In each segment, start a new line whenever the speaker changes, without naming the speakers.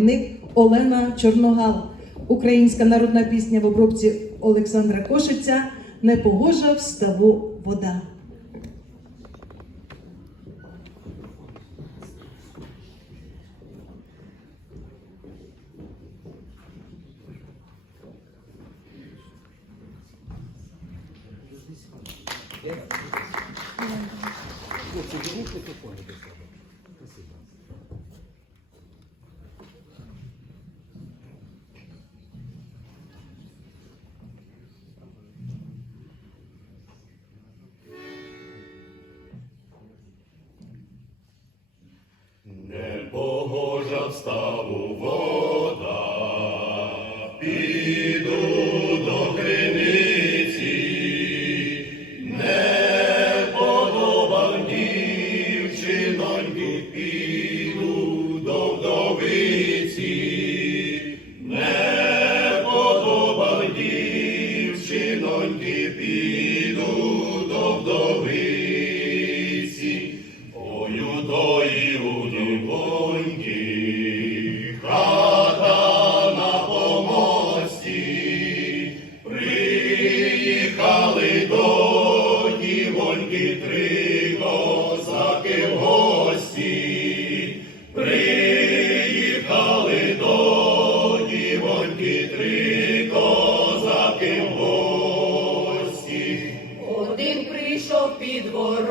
керівник Олена Чорногал. Українська народна пісня в обробці Олександра Кошиця Непогожа в ставу вода.
Ось, це руки, то Божа встав у вода. More.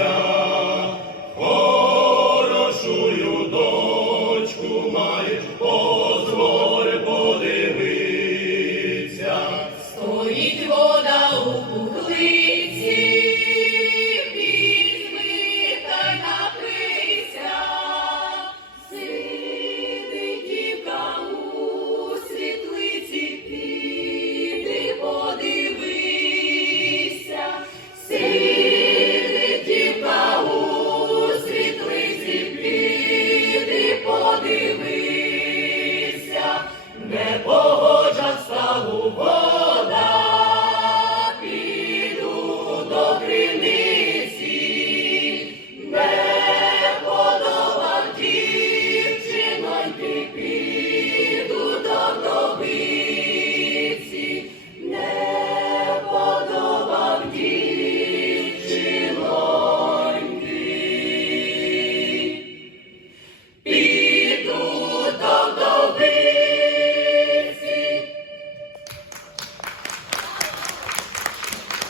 Go.